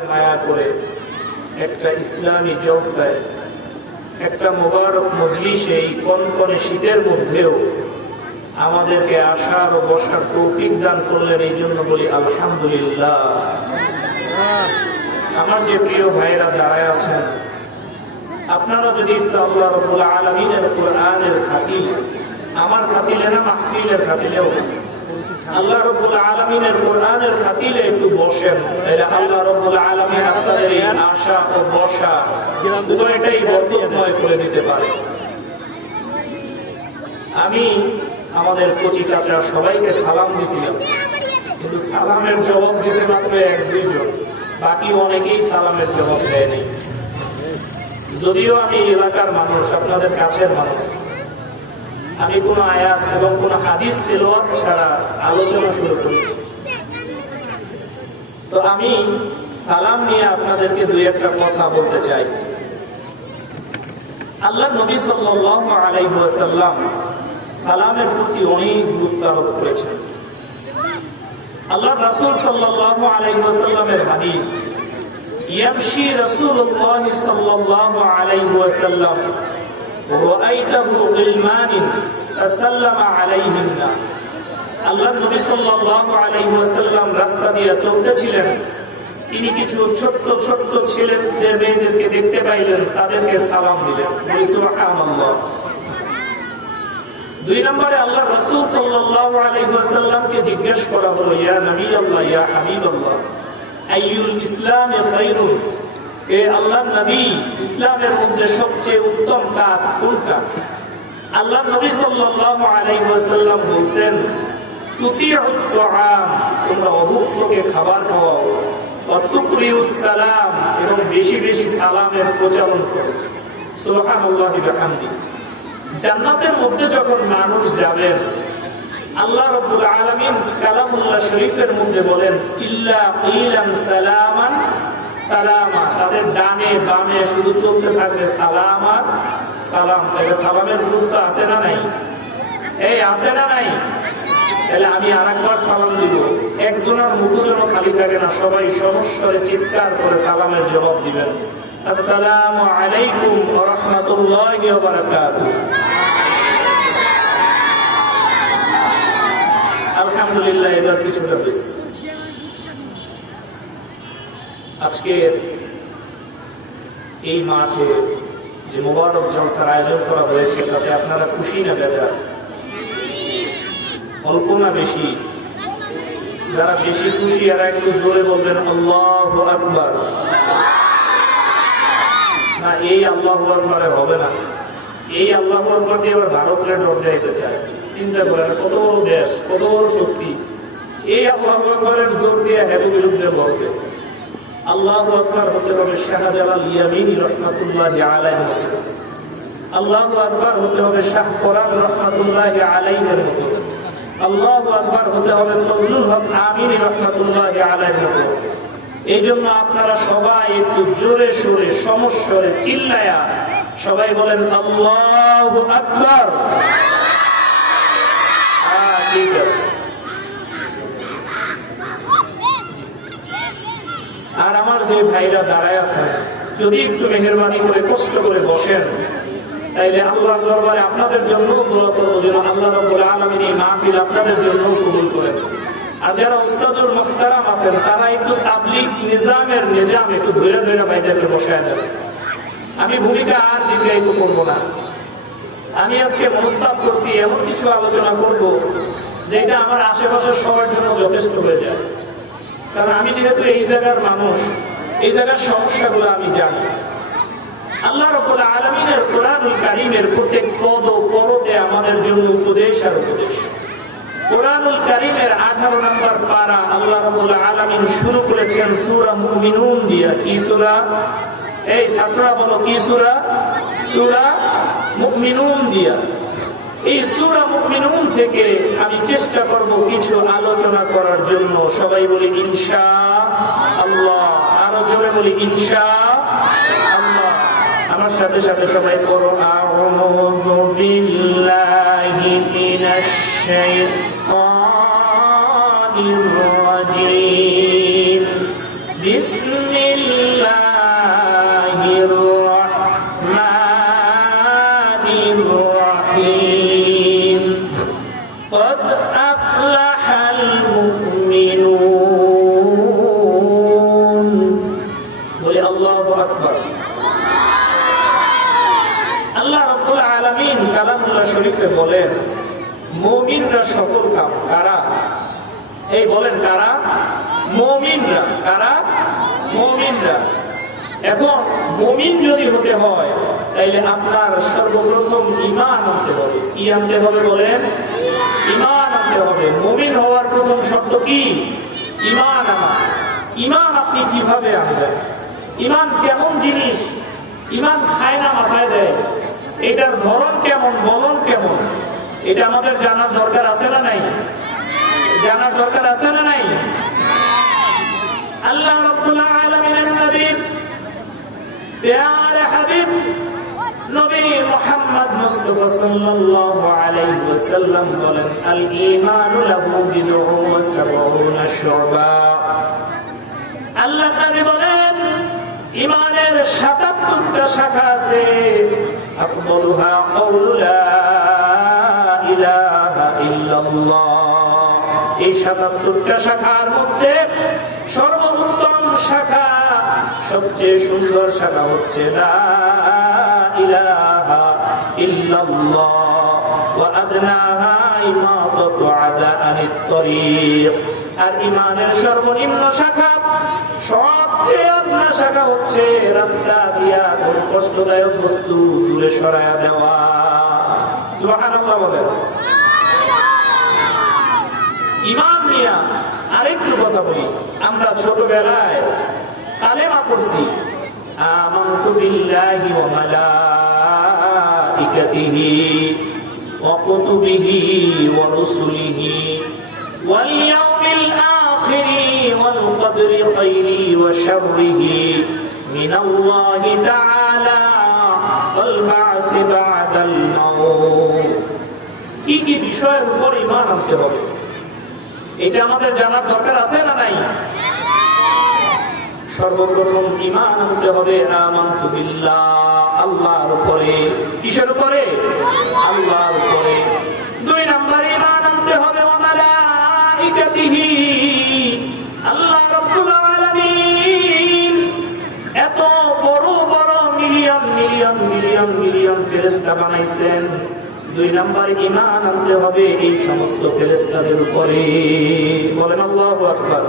মায়া করে একটা ইসলামী জলসায় একটা মোবারক মজলিসে এই কনকনে শীতের মধ্যেও আমাদেরকে আসার ও বসার তৌফিক দান করলেন, এই জন্য বলি আলহামদুলিল্লাহ। আমার যে প্রিয় ভাইরা দাঁড়ায় আছেন, আপনারা যদি একটু আল্লাহ রাব্বুল আলামিনের কোরআনের খাতিল, আমার খাতিলে না মাহফিলের খাতিলেও আল্লাহ রাব্বুল আলামিনের কোরআনের খাতিলে একটু বসেন, তাহলে আল্লাহ রাব্বুল আলামিন আপনাদের এই আশা ও বসা দুটোটাই বরকতময় করে দিতে পারে। আমি আমাদের কচি চাচা সবাইকে সালাম দিছিলাম, কিন্তু সালামের জবাব দিছে মাত্র 1-2 জন, বাকি অনেকেই সালামের জবাব দেয়নি। যদিও আমি এলাকার মানুষ, আপনাদের কাছের মানুষ, আমি কোন আয়াত এবং কোন হাদিস তেলাওয়াত ছাড়া আলোচনা শুরু করেছি। তো আমি সালাম নিয়ে আপনাদেরকে 2-1টা কথা বলতে চাই। আল্লাহ নবী সাল্লাল্লাহু আলাইহি ওয়াসাল্লাম সালামের প্রতি অনেক গুরুত্ব আরোপ করেছেন। আল্লাহ রাসূল সাল্লাল্লাহু আলাইহি ওয়াসাল্লামের হাদিস, ইয়ামশি রাসূলুল্লাহ সাল্লাল্লাহু আলাইহি ওয়াসাল্লাম রাআইতাহু গিলমানিন ফাসাল্লামা আলাইহিন্না। আল্লাহ নবী সাল্লাল্লাহু আলাইহি ওয়াসাল্লাম রাস্তা দিয়ে চলতেছিলেন, তিনি কিছু ছোট্ট ছোট্ট ছেলেদের মেয়েদেরকে দেখতে পাইলেন, তাদেরকে সালাম দিলেন। সুবহানাল্লাহ। 2 নম্বরে আল্লাহ রাসূল সাল্লাল্লাহু আলাইহি ওয়াসাল্লামকে জিজ্ঞেস করা হলো, ইয়া নবী আল্লাহ, ইয়া হাবিবাল্লাহ, আইয়ুল ইসলামি খায়রুন, এ আল্লাহর নবী, ইসলামের মধ্যে সবচেয়ে উত্তম কাজ কোনটা? আল্লাহ নবী সাল্লাল্লাহু আলাইহি ওয়াসাল্লাম বলেন, তুতিউত তুআম, তোমরা অভুক্তকে খাবার খাওয়াও, ওয়া তুকরিউস সালাম, এবং বেশি বেশি সালামের প্রচলন করো। সুবহানাল্লাহি ওয়া বিহামদিহি। জান্নাতের মধ্যে যখন মানুষ যাবেন, আল্লাহ রাব্বুল আলামিন কালামুল্লাহ শরীফের মধ্যে বলেন, ইল্লা কিলান সালামান সালামা, তাদের ডানে বামে শুধু চলতে থাকবে সালাম আর সালাম। তাহলে সালামের গুরুত্ব আছে না নাই? এই আছে না নাই? তাহলে আমি আরেকবার সালাম দিব, একজনের মুখও যেন খালি থাকে না, সবাই সমস্বরে চিৎকার করে সালামের জবাব দিবেন, আসসালামু আলাইকুম ওয়া রাহমাতুল্লাহি ওয়া বারাকাতুহু। আলহামদুলিল্লাহ, এবার কিছুটা হয়েছে। আজকে এই মাঠে যে মোবারক জলসার আয়োজন করা হয়েছে, তাতে আপনারা খুশি না বেজার? অল্প না বেশি? যারা বেশি খুশি এরা একটু জোরে বলবেন আল্লাহু আকবার। না, এই আল্লাহু আকবারে হবে না। এই আল্লাহু আকবার দিয়ে আবার ভারতের ডর যাইতে চায়। চিন্তা করেন, কত বড় দেশ, কত বড় শক্তি, এই আল্লাহু আকবারের জোর দিয়ে হেরু বিরুদ্ধে বলবে। আল্লাহু আকবার হতে হবে শাহজালাল ইয়ামিনী রাহমাতুল্লাহি আলাইহির মতো, আল্লাহু আকবার হতে হবে শাহ কোরআন রাহমাতুল্লাহি আলাইহির মতো, আল্লাহু আকবার হতে হবে ফজলুল হক আমিনী রাহমাতুল্লাহি আলাইহির মতো। এই জন্য আপনারা সবাই একটু জোরে সোরে সমস্বরে চিল্লায়া সবাই বলেন আল্লাহু আকবার। ঠিক আছে। আর আমার যে ভাইরা দাঁড়ায় আছেন, যদি একটু মেহেরবানি করে কষ্ট করে বসেন, তাইলে আল্লাহর দরবারে আপনাদের জন্য দোয়া করব যেন আল্লাহ রাব্বুল আলামিন এই মাহফিল আপনাদের জন্য কবুল করেন। আর যারা উস্তাদুল মুহতারাম আছেন, তারা একটু তাবলীগ নিজামের নিজাম একটু ধরে ধরে বাইরে বসায় দেবেন। আমি ভূমিকা আর দীর্ঘায়িত করব না। আমি আজকে প্রস্তাব করছি এমন কিছু আলোচনা করব যেটা আমার আশেপাশের সবার জন্য যথেষ্ট হয়ে যায়। কারণ আমি যেহেতু এই জায়গার মানুষ, এই জায়গার সমস্যাগুলো আমি জানি। আল্লাহ রাব্বুল আলামিনের কোরআনুল কারীমের প্রত্যেক পদ ও পরতে আমাদের জন্য উপদেশ আর উপদেশ। কোরআনুল কারীমের 18 নম্বর পারা আল্লাহ রাব্বুল আলামিন শুরু করেছেন সূরা মুমিনুন দিয়া। কি সূরা? এই ছাত্ররা বলো, কি সূরা? সূরা মুমিনুন দিয়া। এই সূরা মুমিনুন থেকে আমি চেষ্টা করব কিছু আলোচনা করার জন্য। সবাই বলি ইনশাআল্লাহ। আরো জোরে বলি ইনশাআল্লাহ। আমার সাথে সাথে সবাই পড়ো, আউযু বিল্লাহি মিনাশ শাইতানির রাজীম, বিসমিল্লাহ বিসমিল্লাহির রাহমানির রাহিম قد أفلح المؤمنون বলে আল্লাহু আকবার। আল্লাহ রাব্বুল আলামিন কালামুল্লাহ শরীফে বলেন মুমিনরা সফল কাম কারা? এই বলেন কারা? মুমিনরা। কারা? মুমিনরা। এখন মুমিন যদি হতে হয় তাইলে আপনার সর্বপ্রথম ঈমান আনতে হবে। কি আনতে হবে বলেন? ঈমান আনতে হবে। মুমিন হওয়ার প্রথম শর্ত কি? ঈমান আনা। ঈমান আপনি কিভাবে আনবেন? ঈমান কেমন জিনিস? ঈমান খায় না মাথায় দেয়। এটার ধরন কেমন, বলন কেমন, এটা আমাদের জানার দরকার আছে না নাই? জানার দরকার আছে না নাই? আল্লাহ রাব্বুল আলামিনের নবী প্যারে হাবিব নবী মুহাম্মদ মুস্তাফা সাল্লাল্লাহু আলাইহি ওয়াসাল্লাম বলেন আল ঈমানু লাহু বিদ'ুন ওয়া সাবউনা শু'বা। আল্লাহ নবী বলেন ঈমানের ৭৭টা শাখা আছে। আফদালুহা কাউলু লা ইলাহা ইল্লাল্লাহ। এই ৭৭টা শাখার মধ্যে সর্বোত্তম শাখা, সবচেয়ে সুন্দর শাখা হচ্ছে লা ইলাহা ইল্লাল্লাহ ওয়া আদনাহা ইমাতাতু আযা আনিত তরিক। আর ঈমানের সর্বনিম্ন শাখা, সবচেয়ে অন্য শাখা হচ্ছে রাস্তা দিয়া কোন কষ্টদায়ক বস্তু দূরে সরায়া দেওয়া। সুবহানাল্লাহ বলেন। ঈমান নিয়া আরেকটু কথা বলি। আমরা ছোটবেলায় কালেমা পড়ছি আমানতু বিল্লাহি ওয়া মালাইকাতিহি ওয়া কুতুবিহি ওয়া রুসুলিহি ওয়াল ইয়াউমিল আখিরি ওয়াল কদরি খাইরি ওয়া শাররিহি মিনাল্লাহি তাআলা ওয়াল বা'সি বা'দাল মাউত। কি কি বিষয়ের উপর ঈমান আনতে হবে এটা আমাদের জানার দরকার আছে না নাই? সর্বপ্রথম ঈমান আনতে হবে আমানতু বিল্লাহ, আল্লাহর উপরে। কিসের উপরে? আল্লাহর উপরে। ২ নম্বর ঈমান আনতে হবে ওয়া মালাইকাতিহি, আল্লাহ রাব্বুল আলামিন এত বড় বড় মিলিয়ন মিলিয়ন মিলিয়ন মিলিয়ন ফেরেশতা বানাইছেন। ২ নম্বর ঈমান আনতে হবে এই সমস্ত ফেরেশতাদের উপরে। বলেন আল্লাহু আকবার।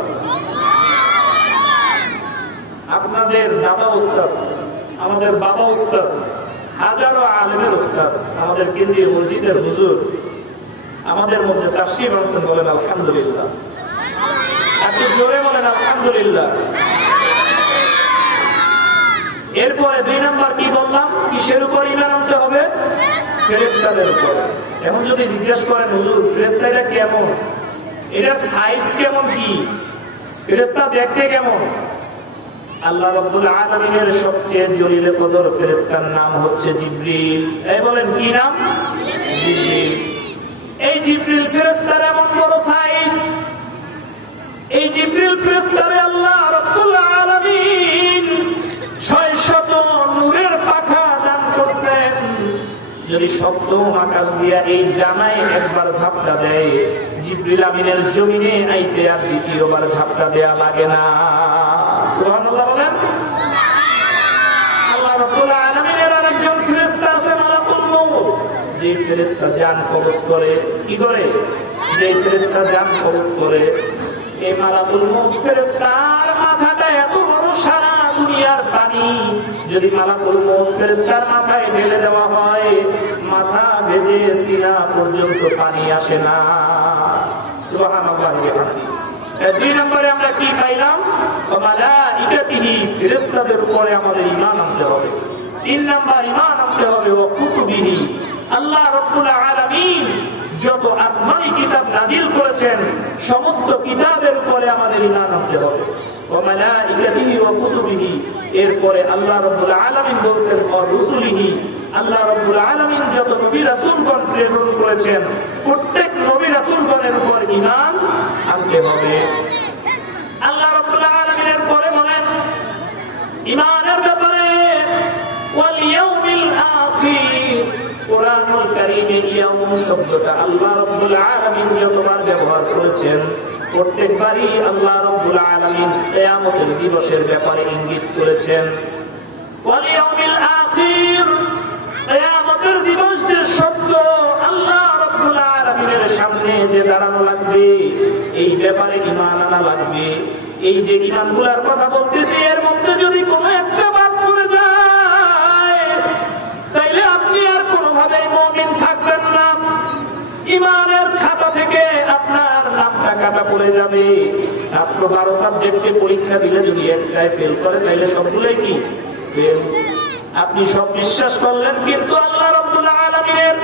আপনাদের দাদা উস্তাদ, আমাদের বাবা উস্তাদ, হাজারো আলেমের উস্তাদ, আমাদের কেন্দ্রীয় মসজিদের হুজুর আমাদের মধ্যে তাফসীর আনছেন। বলেন আলহামদুলিল্লাহ। একটু জোরে বলেন আলহামদুলিল্লাহ। এরপরে ২ নম্বর কি বললাম? কিসের উপর ঈমান আনতে হবে? ফেরেশতাদের উপর। এখন যদি জিজ্ঞেস করেন হুজুর ফেরেশতা এটা কেমন, এটার সাইজ কেমন, কি ফেরেশতা দেখতে কেমন? আল্লাহ রাব্বুল আলামিনের সবচেয়ে জলিল কদর ফেরেশতার নাম হচ্ছে জিবরিল। এই বলেন কি নাম? জিবরিল। এই জিবরিল ফেরেশতার এমন বড় সাইজ, এই জিবরিল ফেরেশতারে আল্লাহ রাব্বুল আলামিন ৬০০ নূরের পাখা দান করছেন। যদি সপ্তম আকাশ দিয়া এই জানায় একবার ঝাপটা দেয়, জিবরিল আমিনের জমিনে আইতে আর দ্বিতীয়বার ঝাপটা দেয়া লাগে না। সুবহানাল্লাহ বলেন। আল্লাহ রাব্বুল আলামিনের আরেকজন ফেরেশতা আছে মালাকুল মউত, যে ফেরেশতা জান কবজ করে। কি করে? যে ফেরেশতা জান কবজ করে। এই মালাকুল মউত ফেরেশতার মাথাটা এত বড়, সারা দুনিয়ার পানি যদি মালাকুল মউত ফেরেশতার মাথায় ঢেলে দেওয়া হয়, মাথা ভেজে সিনা পর্যন্ত পানি আসে না। সুবহানাল্লাহ। ২ নম্বরে আমরা কি পাইলাম? মালাইকাতিহি, ফেরেশতাদের উপরে আমাদের ঈমান আনতে হবে। ৩ নম্বর ঈমান আনতে হবে ওয়া কুতুবিহি, আল্লাহ রাব্বুল আলামিন যত আসমানী কিতাব নাজিল করেছেন সমস্ত কিতাবের উপরে আমাদের ঈমান আনতে হবে। ওয়া মালাইকাতিহি ওয়া কুতুবিহি, এরপরে আল্লাহ রাব্বুল আলামিন বলেন ওয়া রুসুলিহি, আল্লাহ রাব্বুল আলামিন যত নবী রাসূলগণ প্রেরণ করেছেন প্রত্যেক নবী রাসূলগণের উপর ঈমান আনতে হবে। আল্লাহ রাব্বুল আলামিনের পরে বলেন ইমানের ব্যাপারে ওয়াল ইয়াউমিল আখির, কুরআনুল কারীমে ইয়াউম শব্দটা আল্লাহ রাব্বুল আলামিন যতবার ব্যবহার করেছেন প্রত্যেকবারই আল্লাহ রাব্বুল আলামিন কিয়ামতের দিবসের ব্যাপারে ইঙ্গিত করেছেন। ওয়াল ইয়াউমিল আখির, কিয়ামতের দিবস যে শব্দ আল্লাহ রাব্বুল আলামিনের সামনে যে দাঁড়ানো লাগবে, এই ব্যাপারে ঈমান আনা লাগবে। এই যে ঈমানগুলোর কথা বলতেছি, এর মধ্যে যদি কোনো একটা বাদ পড়ে যায় তাইলে আপনি আর কোনোভাবেই মুমিন থাকবেন না। ঈমানের খাতা থেকে আপনার নামটা কাটা পড়ে যাবে। ছাত্র 12 সাবজেক্টে পরীক্ষা দিলে যদি একটাই ফেল করে তাইলে সবগুলোই কি ফেল। আপনি সব বিশ্বাস করলেন কিন্তু আল্লাহ রাব্বুল আলামিনের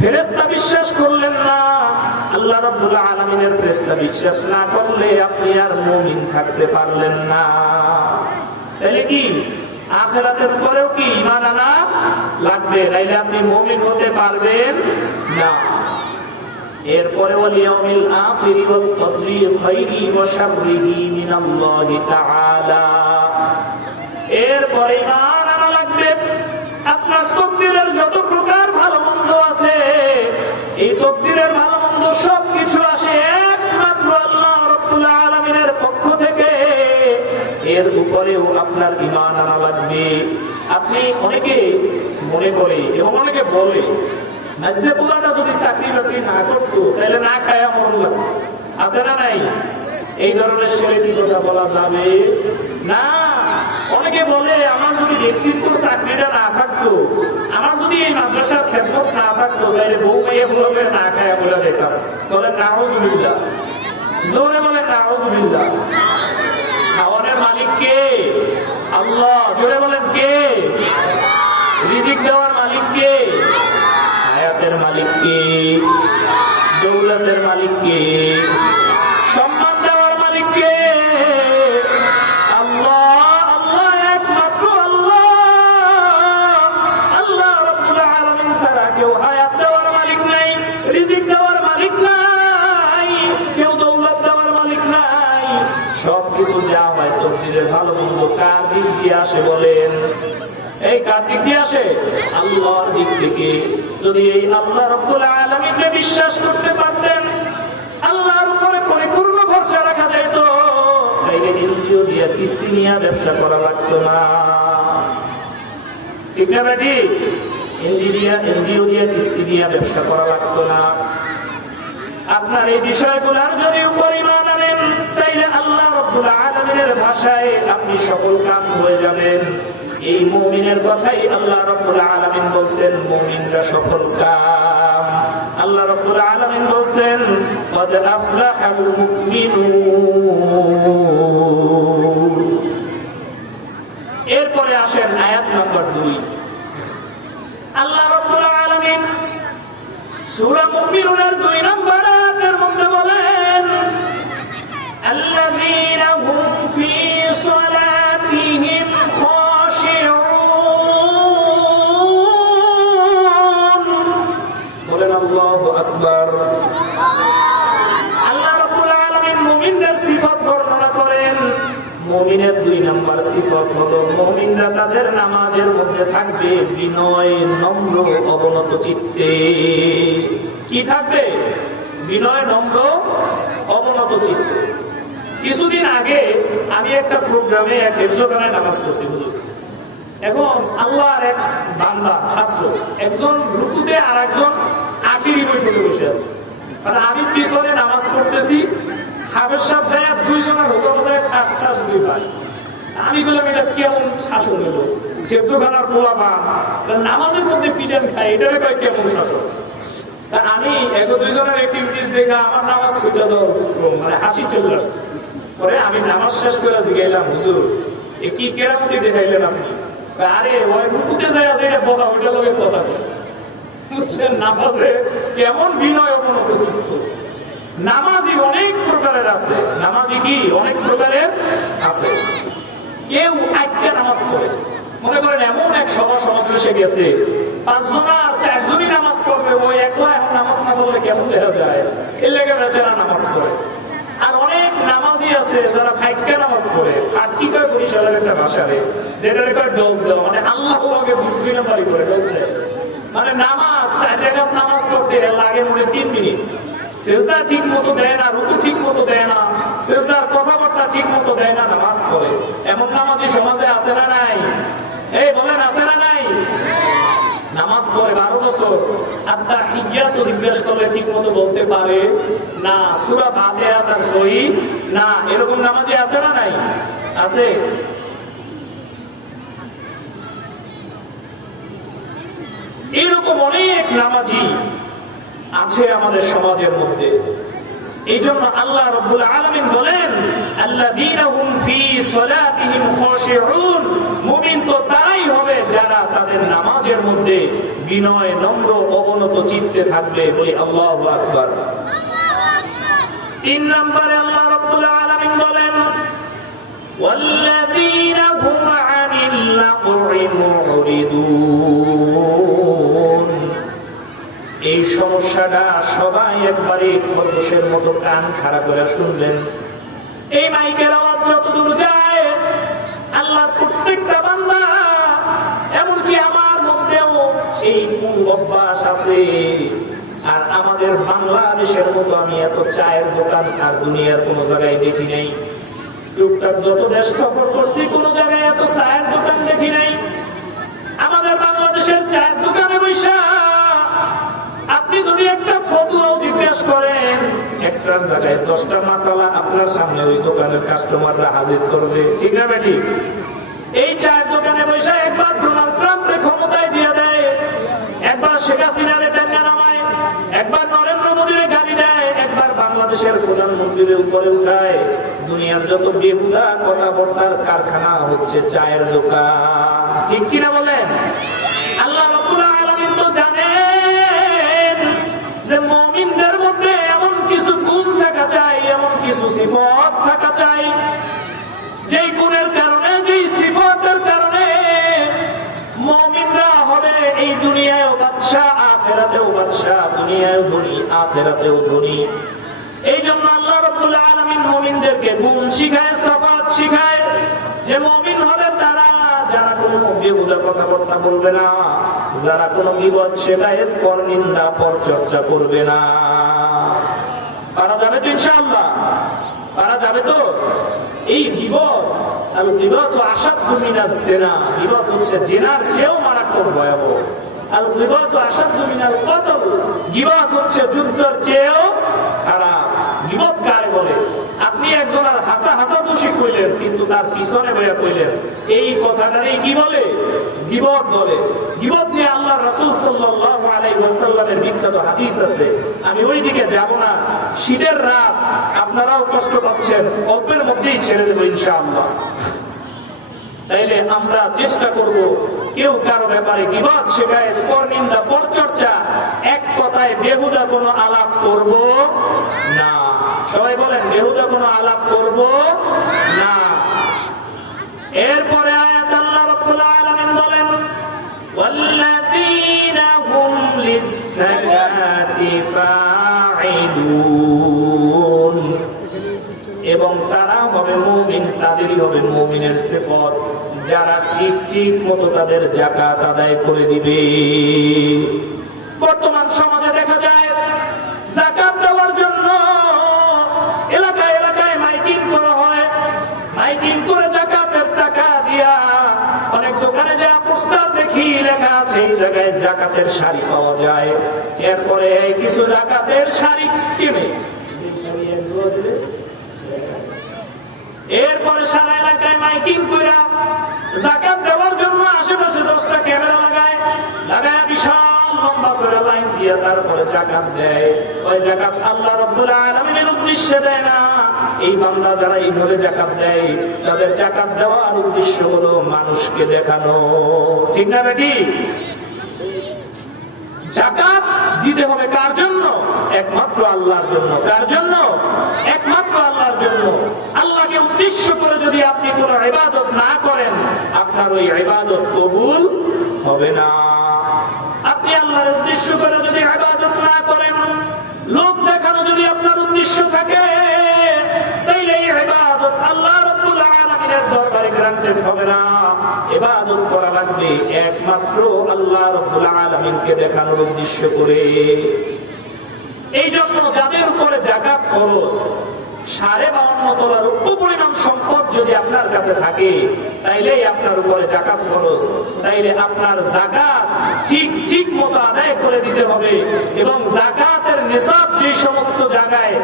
ফেরেশতা বিশ্বাস করলেন না। আল্লাহ রাব্বুল আলামিনের ফেরেশতা বিশ্বাস না করলে আপনি আর মুমিন থাকতে পারলেন না। তাহলে কি আখিরাতের পরেও কি ঈমান আনা লাগবে, নাইলে আপনি মুমিন হতে পারবেন না। এরপরে ওয়াল ইয়াউমিল আখির ওয়াল কদরি খাইরি ওয়া শাররিহি মিনাল্লাহি তাআলা, এরপরে ঈমান আনা লাগবে আপনার তকদীরের যত প্রকার ভালো মন্দ আছে, এই তকদীরের ভালো মন্দ সবকিছু আসে একমাত্র আল্লাহ রাব্বুল আলামিনের পক্ষ থেকে। এর উপরেও আপনার ঈমান আনা লাগবে। আপনি অনেকে মনে করে এবং অনেকে বলে আজকে পুরাটা যদি চাকরি বাকরি না করতো তাহলে না খায়া মরণ লাগতো, আছে না নাই? এই ধরনের ছেলেটি কথা বলা যাবে না। অনেকে বলে আমার যদি দেখছিত চাকরিটা না থাকতো, আমার যদি এই মাদ্রাসার খেদমত না থাকতো তাহলে বউ মেয়ে গুলোকে না খায়া বলে যেতাম। বলেন নাউযুবিল্লাহ, জোরে বলেন নাউযুবিল্লাহ। খাওয়ানোর মালিক কে? আল্লাহ। জোরে বলেন কে? রিজিক দেওয়ার মালিক কে? হায়াতের মালিক কে? দৌলতের মালিক কে? সম্মান দেওয়ার মালিক কে? আল্লাহ। আল্লাহ একমাত্র আল্লাহ। আল্লাহ রাব্বুল আলামিন ছাড়া কেউ হায়াত দেওয়ার মালিক নাই, রিজিক দেওয়ার মালিক নাই, কেউ দৌলত দেওয়ার মালিক নাই। সবকিছু যা হয় তকদীরের ভালো মন্দ কার দিক দিয়ে আসে বলেন? এই কার দিক দিয়ে আসে? আল্লাহর দিক থেকে। যদি এই আল্লাহ রাব্বুল আলামিনকে বিশ্বাস করতে পারতেন, আল্লাহর উপরে পরিপূর্ণ ভরসা রাখা যেত, তাইলে এনজিও দিয়ে কিস্তি নিয়ে ব্যবসা করা লাগতো না। ঠিক না বেটি? এনজিও দিয়ে কিস্তি দিয়ে ব্যবসা করা লাগতো না। আপনার এই বিষয়গুলোর যদি উপর ঈমান আনেন তাইলে আল্লাহ রাব্বুল আলামিনের ভাষায় আপনি সকল কাম হয়ে যাবেন। এই মুমিনের কথাই আল্লাহ রাব্বুল আলামিন বলেন মুমিনরা সফল কাম। আল্লাহ রাব্বুল আলামিন বলেন ক্বাদ আফলাহাল মুমিনুন। এরপরে আসেন আয়াত নাম্বার 2। আল্লাহ রাব্বুল আলামিন সূরা মুমিনুনের 2 নম্বর আয়াতের মধ্যে বলেন আল্লাযীনা হুম ফি সালাতিহিম খাশিউন। বলেন আল্লাহু আকবার। আল্লাহ রাব্বুল আলামিন মুমিনদের সিফাত বর্ণনা করেন। মুমিনের 2 নম্বর সিফাত হলো মুমিনরা তাদের নামাজের মধ্যে থাকবে বিনয়, নম্র, অবনত চিত্তে। কি থাকবে? বিনয়, নম্র, অবনত চিত্তে। কিছুদিন আগে আমি একটা প্রোগ্রামে এক হেফজখানায় নামাজ পড়ছি। এখন আল্লাহর এক বান্দা ছাত্র একজন রুকুতে আর একজন আখিরি বৈঠকে বসে আছে। মানে আমি পিছনে নামাজ পড়তেছি, হাফেজ সাহেব যায় 2 জনের হোটেল ঠাস ঠাস 2 ভাই। আমি বললাম এটা কেমন শাসন হলো? হেফজখানার পোলাপা নামাজের মধ্যে পিডেন খায়, এটারে কয় কেমন শাসন? তা আমি 1-2 জনের অ্যাক্টিভিটিস দেখা আমার নামাজ ছুটে যাওয়ার মানে হাসি চলে আসছে। পরে আমি নামাজ শেষ করে জিজ্ঞাসলাম, হুজুর এ কি কেরামতি দেখাইলেন আপনি? আরে ওই রুকুতে যায় যেটা বলা ওইটা লোকের কথা বুঝছেন। নামাজে কেমন বিনয় অবনত চিত্ত। নামাজি অনেক প্রকারের আছে। নামাজি কি অনেক প্রকারের আছে। কেউ আজকে নামাজ পড়ে, মনে করেন এমন এক সভা সমাবেশে গেছে 5 জন আর 4 জনই নামাজ পড়বে, ওই একলা এখন নামাজ না পড়লে কেমন দেখা যায়? এর লেগে বেচারা নামাজ পড়ে। আর অনেক নামাজি নামাজি আছে যারা ফাইটকা নামাজ পড়ে, আর কি কয় বরিশালের একটা ভাষারে, যেটা কয় ডোজ দেওয়া, মানে আল্লাহ লগে বুঝবি না বাড়ি করে ডোজ দেয়। মানে নামাজ 4 রাকাত নামাজ পড়তে লাগে মনে 3 মিনিট, সেজদা ঠিক মতো দেয় না, রুকু ঠিক মতো দেয় না, সেজদার কথাবার্তা ঠিক মতো দেয় না, নামাজ পড়ে। এমন নামাজি সমাজে আছে না নাই? এই বলেন আছে না নাই? নামাজ পড়ে 12 বছর, আত্তাহিয়াত জিজ্ঞেস করলে ঠিক মতো বলতে পারে না, সূরা ফাতিহা তার সহিহ না, এরকম নামাজি আছে না নাই? আছে। এরকম অনেক নামাজি আছে আমাদের সমাজের মধ্যে। এই জন্য আল্লাহ রাব্বুল আলামিন বলেন, আল্লাযীনা হুম ফী সালাতিহিম খাশিউন, মুমিন তো তারাই হবে যারা তাদের নামাজের মধ্যে বিনয়, নম্র, অবনত চিত্তে থাকবে। বলি আল্লাহু আকবার। 3 নম্বরে আল্লাহ রাব্বুল আলামিন বলেন, ওয়াল্লাযীনা হুম আনিল লাগwi মুরিদুন। এই সমস্যাটা সবাই একবারে খরগোশের মতো কান খাড়া করে শুনবেন। এই মাইকের আওয়াজ যতদূর যায়, আল্লাহর প্রত্যেকটা বান্দা, এমনকি আমার মধ্যেও এই অভ্যাস আছে। আর আমাদের বাংলাদেশের মতো আমি এত চায়ের দোকান আর দুনিয়ার কোন জায়গায় দেখি নাই। টুকটাক যত দেশ সফর করছি, কোন জায়গায় এত চায়ের দোকান দেখি নাই। আমাদের বাংলাদেশের চায়ের দোকানে বৈশা আপনি যদি একটা ফতুয়াও জিজ্ঞেস করেন, একটা জায়গায় 10টা মাসালা আপনার সামনে ওই দোকানের কাস্টমাররা হাজির করবে, ঠিক না বেটি? এই চায়ের দোকানে বসে একবার ডোনাল্ড ট্রাম্পকে ক্ষমতায় দিয়ে দেয়, একবার শেখ হাসিনারে টেনে নামায়, একবার নরেন্দ্র মোদীর গালি দেয়, একবার বাংলাদেশের প্রধানমন্ত্রীর উপরে উঠায়। দুনিয়ার যত বেহুদা কথাবার্তার কারখানা হচ্ছে চায়ের দোকান, ঠিক কিনা বলেন? আল্লাহ রাব্বুল আলামিন তো জানেন যে মুমিনদের মধ্যে এমন কিছু গুণ থাকা চাই, এমন কিছু সিফাত থাকা চাই, যেই গুণের কারণে, যেই সিফাতের কারণে মুমিনরা হবে এই দুনিয়ায়ও বাদশা, আখিরাতেও বাদশা, দুনিয়ায়ও ধনী, আখিরাতেও ধনী। এই জন্য আল্লাহ রাব্বুল আলামিন মুমিনদেরকে গুণ শিখায়, সিফাত শিখায়, যে মুমিন হবে তারা যারা কোনো বেহুদা কথাবার্তা বলবে না, যারা কোনো গীবত, শিকায়েত, পরনিন্দা, পরচর্চা করবে না। পারা যাবে তো ইনশাআল্লাহ? পারা যাবে তো? এই গীবত, আল গীবত আশাদ্দু মিনাজ জিনা, গীবত হচ্ছে জিনার চেয়েও মারাত্মক ভয়াবহ। আল গীবত আশাদ্দু মিনাল কতল, গীবত হচ্ছে যুদ্ধের চেয়েও খারাপ। গীবত কারে বলে? আপনি একজন আর হাসা হাসা দোষী কইলেন, কিন্তু তার পিছনে বইয়া কইলেন, এই কথাটারই কি বলে? গীবত বলে। গীবত নিয়ে আল্লাহ রাসূল সাল্লাল্লাহু আলাইহি ওয়াসাল্লামের বিখ্যাত হাদিস আছে। আমি ওই দিকে যাব না, শীতের রাত, আপনারাও কষ্ট পাচ্ছেন, অল্পের মধ্যেই ছেড়ে দেবো ইনশাআল্লাহ। তাইলে আমরা চেষ্টা করব কেউ কারো ব্যাপারে গীবত, শিকায়েত, পরনিন্দা, পরচর্চা, এক কথায় বেহুদা কোনো আলাপ করব না। সবাই বলেন, বেহুদা কোনো আলাপ করব না। এরপরে আয়াত আল্লাহ রাব্বুল আলামিন বলেন, ওয়াল্লাযীনা হুম লিস-সালাতি ফাঈলুন, এবং তারা হবে মুমিন, তাদেরই হবে মুমিনের সিফাত, যারা ঠিক ঠিক মতো তাদের যাকাত আদায় করে দিবে। বর্তমান সমাজে দেখা যায় যাকাত দেওয়ার জন্য এলাকায় এলাকায় মাইকিং করা হয়, মাইকিং করে যাকাতের টাকা দিয়া অনেক দোকানে যা পোস্টার দেখি লেখা আছে এই জায়গায় যাকাতের শাড়ি পাওয়া যায়। এরপরে কিছু যাকাতের শাড়ি কিনে, এরপরে সারা এলাকায় মাইকিং করে যাকাত দেওয়ার জন্য আশেপাশে 10টা ক্যামেরা লাগায়, বিশাল লম্বা করে লাইন দিয়ে তারপরে যাকাত দেয়। ওই যাকাত আল্লাহ রাব্বুল আলামিনের উদ্দেশ্যে দেয় না। এই বান্দা যারা এইভাবে যাকাত দেয়, তাদের যাকাত দেওয়ার উদ্দেশ্য হলো মানুষকে দেখানো, ঠিক না নাকি? যাকাত দিতে হবে কার জন্য? একমাত্র আল্লাহর জন্য। কার জন্য? একমাত্র আল্লাহর জন্য। আল্লাহকে উদ্দেশ্য করে যদি আপনি কোনো ইবাদত না করেন, আপনার ওই ইবাদত কবুল হবে না। আপনি আল্লাহর উদ্দেশ্য করে যদি ইবাদত না করেন, লোক দেখানো যদি আপনার উদ্দেশ্য থাকে, তাহলে এই ইবাদত গ্রান্টেড হবে না। ইবাদত করা লাগবে একমাত্র আল্লাহ রাব্বুল আলামিনকে দেখানোর উদ্দেশ্য করে। এই জন্য যাদের উপরে যাকাত ফরজ, 52.5 তলা রূপ্য পরিমাণ সম্পদ যদি আপনার কাছে থাকে, তাইলেই আপনার উপরে যাকাত খরচ। তাইলে আপনার যাকাত ঠিক মতো আদায় করে দিতে হবে। এবং যাকাতের নিসাব যে সমস্ত জায়গায়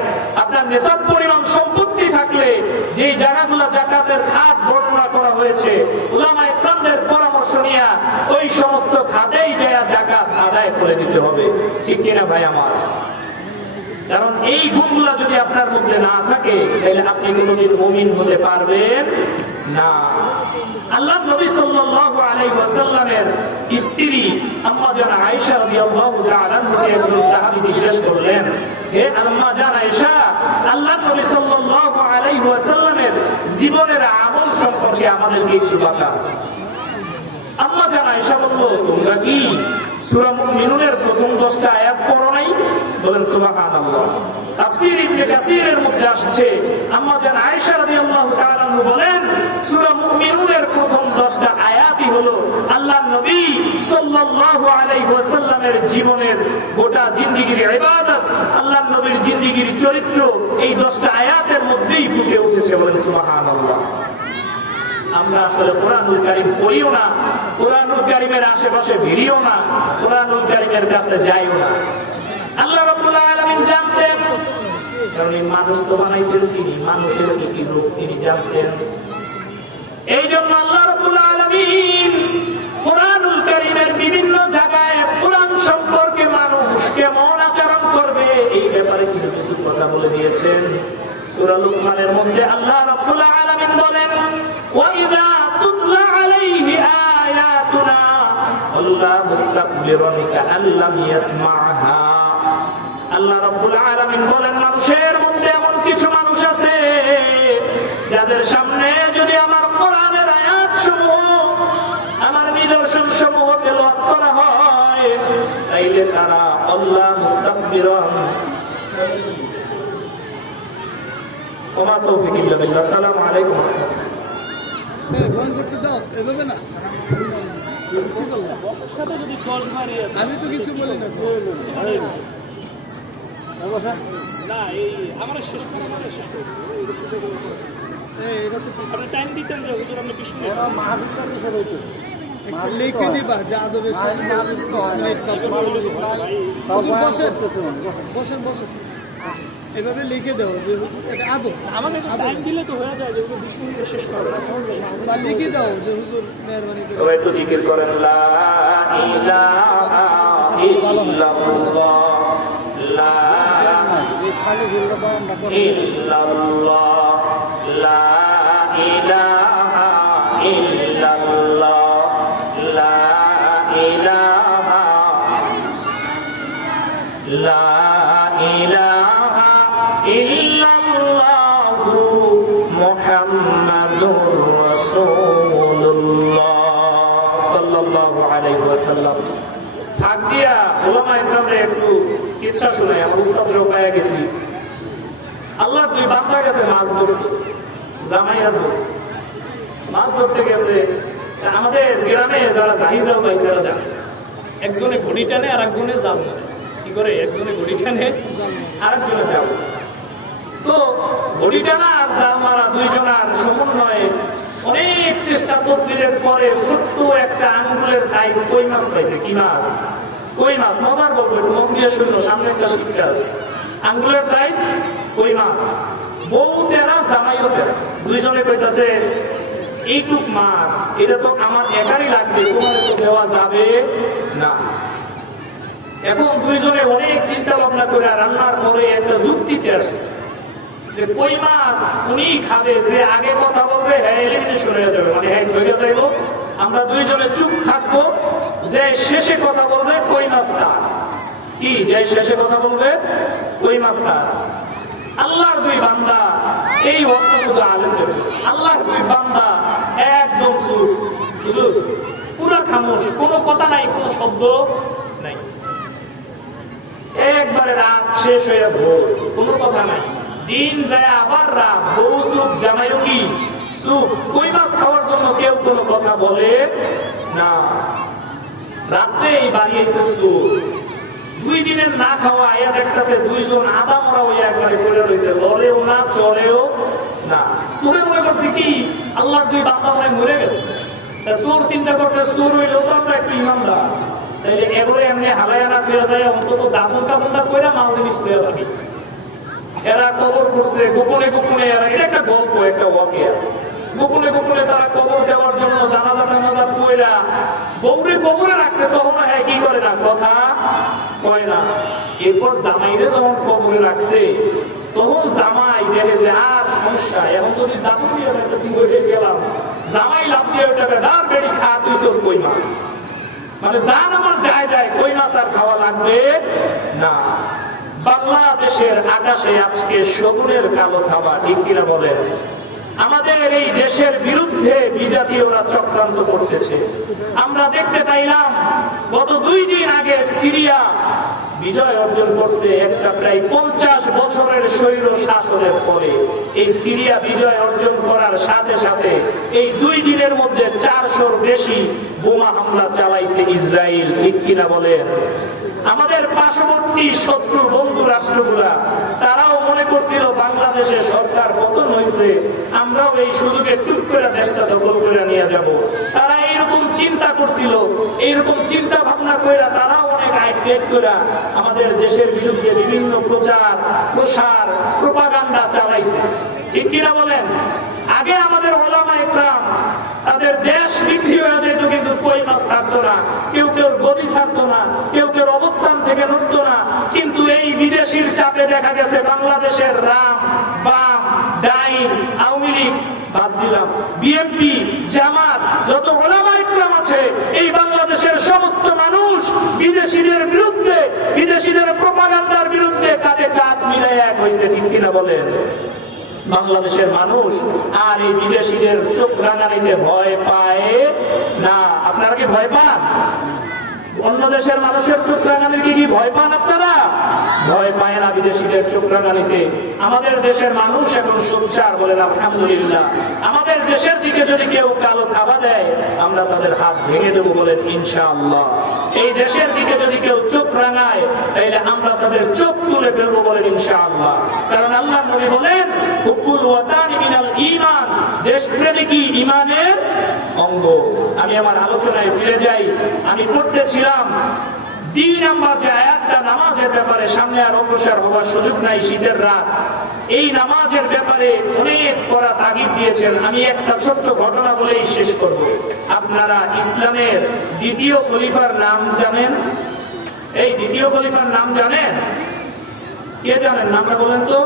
আপনার নিসাব পরিমাণ সম্পত্তি থাকলে, যে জায়গাগুলো যাকাতের খাত বর্ণনা করা হয়েছে, উলামায়ে কেরামদের পরামর্শ নিয়ে ওই সমস্ত খাতেই যায় যাকাত আদায় করে দিতে হবে। ঠিক কিনা ভাই আমার? কারণ এই গুণগুলা যদি আপনার মধ্যে না থাকে, তাহলে আপনি কোনদিন মুমিন হতে পারবেন না। আল্লাহ নবী সাল্লাল্লাহু আলাইহি ওয়াসাল্লামের স্ত্রী আম্মা জান আয়েশা রাদিয়াল্লাহু তাআলা আনহা একজন সাহাবী জিজ্ঞেস করলেন, হে আম্মা জান আয়েশা, আল্লাহ নবী সাল্লাল্লাহু আলাইহি ওয়াসাল্লামের জীবনের আমল সম্পর্কে আমাদেরকে একটু বাতাস। আম্মা জান আয়েশা বলল, তোমরা কি সূরা মুমিনুনের প্রথম 10টা আয়াত পড়ো নাই? বলেন সুবহানাল্লাহ। তাফসীর ইবনে কাসীরের মধ্যে আসছে, আম্মা জান আয়েশা রাদিয়াল্লাহু তাআলা বলেন, সূরা মুমিনুনের প্রথম 10টা আয়াতই হলো আল্লাহর নবী সাল্লাল্লাহু আলাইহি ওয়াসাল্লামের জীবনের গোটা জিন্দেগীর ইবাদত, আল্লাহর নবীর জিন্দেগীর চরিত্র এই 10টা আয়াতের মধ্যেই ফুটে উঠেছে। বলেন সুবহানাল্লাহ। আমরা আসলে কোরআনুল কারীম পড়িও না, কোরআনুল কারীমের আশেপাশে ভিড়িও না, কোরআনুল কারীমের কাছে যাইও না। আল্লাহ রাব্বুল আলামিন জানতেন, কারণ এই মানুষ তো বানাইছেন তিনি, মানুষের কি রূপ তিনি জানতেন। এই জন্য আল্লাহ রাব্বুল আলামিন কোরআনুল কারীমের বিভিন্ন জায়গায় কোরআন সম্পর্কে মানুষ কেমন আচরণ করবে এই ব্যাপারে কিছু কিছু কথা বলে দিয়েছেন। সূরা লুকমানের মধ্যে আল্লাহ রাব্বুল আলামিন বলেন, وَإِذَا تُتْلَى عَلَيْهِ آيَاتُنَا وَلَّى مُسْتَكْبِرًا كَأَن لَّمْ يَسْمَعْهَا। আল্লাহ রাব্বুল আলামিন বলেন, মানুষের মধ্যে এমন কিছু মানুষ আছে যাদের সামনে যদি আমার কোরআনের আয়াতসমূহ, আমার নিদর্শন সমূহ তেলাওয়াত করা হয়, তাইলে তারা আল্লাহ মুস্তাকবিরান ওমা তৌফিক ইল্লা বিল্লাহ। আসসালামু আলাইকুম। আমি তো কিছু বলি না, লিখে দিবা যে আদবের সাথে বসেন বসেন এভাবে লিখে দাও যে এটা আদব। আমাদের টাইম দিলে তো হয়ে যায় যে 20 মিনিটে শেষ করবে, বা লিখে দাও যে হুজুর মেহেরবানি করে সবাই একটু জিকির করেন, লা ইলাহা ইল্লাল্লাহ, লা ইল্লাল্লাহ, লা ইলাহা ইল্লাল্লাহ, লা ইলাহা, লা ইলাহা ইল্লাল্লাহু মুহাম্মাদুর রাসূলুল্লাহ সাল্লাল্লাহু আলাইহি ওয়াসাল্লাম। থাক দিয়া ওলামায়ে কেরামরা একটু কিচ্ছা শুনে আমার উস্তাদের পায়া গেছি। আল্লাহ দুই বান্দা গেছে মাছ ধরতে, জামাইয়ার মাছ ধরতে গেছে। আমাদের গ্রামে যারা জাহিজাল ভাই তারা জানে, একজনে ঘড়ি টানে আর একজনে জাল মারে। কি করে? একজনে ঘড়ি টানে আর একজনে জাল। তো ঘড়ি টানা আর জাল মারা দুইজনার সমন্বয়ে অনেক চেষ্টা তদবিরের পরে ছোট্ট একটা আঙ্গুলের সাইজ কই মাছ পাইছে। কি মাছ? কই মাছ। মজার বলবো, একটু মন দিয়ে শুনলো, সামনে একটা শিক্ষা আছে। আঙ্গুলের সাইজ কই মাছ, বউ তেরা জামাইও তেরা, দুইজনে কইতাছে এইটুক মাছ এটা তো আমার একারই লাগবে, তোমার তো দেওয়া যাবে না। এখন দুইজনে অনেক চিন্তা ভাবনা করে রান্নার পরে একটা যুক্তিতে আসছে যে কই মাছ উনি খাবে, যে আগে কথা বলবে হ্যাঁ এলিমিনেশন হয়ে যাবে, মানে হ্যাঁ হয়ে যাইব। আমরা দুইজনে চুপ থাকবো, যে শেষে কথা বলবে কই মাছ তার। কি? যে শেষে কথা বলবে কই মাছ তার। আল্লাহর দুই বান্দা, এই অবস্থা শুধু আলেম দেবে, আল্লাহর দুই বান্দা একদম চুপ, হুজুর পুরা খামোশ, কোনো কথা নাই, কোনো শব্দ নাই। একবারে রাত শেষ হয়ে ভোর, কোনো কথা নাই। দিন যায় আবার রাত, বউ চুপ, জামাইও কি চুপ। কই মাছ খাওয়ার জন্য কেউ কোনো কথা বলে না। রাত্রে এই বাড়ি এসে চুপ। 2 দিনের না খাওয়া আয়া দেখতেছে 2 জন আদা মরা হইয়া একবারে পড়ে রয়েছে, লড়েও না চড়েও না। চোরে মনে করছে কি আল্লাহর 2 বান্দা মনে মরে গেছে। চোর চিন্তা করছে চোর হইলেও তো আমরা একটু ইমানদার, তাইলে এবারে এমনি হালায় না ফিরে যায়, অন্তত দামন কাপড়টা কইরা মাল জিনিস করে রাখি। এরা কবর করছে গোপনে গোপনে, এরা এটা একটা গল্প, একটা ওয়াকিয়া। গোপনে গোপনে তারা কবর দেওয়ার জন্য জানাজা টানাজা কইরা বউরে কবরে রাখছে, তখন হ্যাঁ কি করে না, কথা কয় না। এরপর জামাইরে যখন কবরে রাখছে তখন জামাই দেখে যে আর সমস্যা, এখন যদি দাবি দিয়ে একটা হয়ে গেলাম, জামাই লাভ দিয়ে ওটাকে দাঁড় বেড়ি খা, তুই তোর কই মাছ, মানে জান আমার যায় যায়, কই মাছ আর খাওয়া লাগবে না। বাংলাদেশের আকাশে আজকে শগুনের কালো থাবা, ঠিক কিনা বলেন? আমাদের এই দেশের বিরুদ্ধে বিজাতীয়রা চক্রান্ত করতেছে। আমরা দেখতে পাইলাম গত 2 দিন আগে সিরিয়া বিজয় অর্জন করছে, একটা প্রায় 50 বছরের স্বৈর শাসনের পরে এই সিরিয়া বিজয় অর্জন করার সাথে সাথে এই 2 দিনের মধ্যে 400-র বেশি বোমা হামলা চালাইছে ইসরায়েল, ঠিক কিনা বলেন? আমাদের পার্শ্ববর্তী শত্রু বন্ধু রাষ্ট্রগুলা তারাও মনে করছিল বাংলাদেশে সরকার পতন হয়েছে, আমরাও এই সুযোগে টুক করে দেশটা দখল করে নিয়ে যাব। তারা এইরকম চিন্তা করছিল, এইরকম চিন্তা ভাবনা করে তারাও অনেক আইডিয়েট করে আমাদের দেশের বিরুদ্ধে বিভিন্ন প্রচার প্রসার প্রোপাগান্ডা চালাইছে, ঠিক কিনা বলেন? আগে আমাদের ওলামা ইকরাম তাদের দেশ বিক্রি হয়ে যেত, কিন্তু কই মাছ ছাড়তো না, কেউ কেউ গদি ছাড়তো না, কেউ কেউ অবস্থান থেকে নড়তো না। কিন্তু এই বিদেশির চাপে দেখা গেছে বাংলাদেশের রাম বাম ডাইন আওয়ামী লীগ বাদ দিলাম, বিএনপি জামাত যত ওলামা ইকরাম আছে, এই বাংলাদেশের সমস্ত মানুষ বিদেশিদের বিরুদ্ধে, বিদেশিদের প্রোপাগান্ডার বিরুদ্ধে কাঁধে কাঁধ মিলাই এক হয়েছে, ঠিক কিনা বলেন? বাংলাদেশের মানুষ আর এই বিদেশিদের চোখ রাঙানিতে ভয় পায় না। আপনারা কি ভয় পান? অন্য দেশের মানুষের চোখ রাঙানিতে কি ভয় পান আপনারা? ভয় পায় না বিদেশিদের চোখ রাঙানিতে। আমাদের দেশের মানুষ এখন সোচ্চার, বলেন আলহামদুলিল্লাহ। আমাদের দেশের দিকে যদি কেউ কালো থাবা দেয়, আমরা তাদের হাত ভেঙে দেবো, বলেন ইনশাআল্লাহ। এই দেশের দিকে যদি কেউ চোখ রাঙায়, তাহলে আমরা তাদের চোখ তুলে ফেলবো, বলেন ইনশাআল্লাহ। কারণ আল্লাহ নবী বলেন হুব্বুল ওয়াতানি মিনাল ঈমান, দেশপ্রেমী কি ঈমানের অঙ্গ। আমি আমার আলোচনায় ফিরে যাই। আমি পড়তেছিলাম 2 নাম্বার যে আয়াতটা নামাজের ব্যাপারে, সামনে আর অগ্রসর হওয়ার সুযোগ নাই, শীতের রাত, এই নামাজের ব্যাপারে অনেক করা তাগিদ দিয়েছেন। আমি একটা ছোট্ট ঘটনা বলেই শেষ করব। আপনারা ইসলামের 2য় খলিফার নাম জানেন? এই 2য় খলিফার নাম জানেন? কে জানেন? নামটা বলেন তো।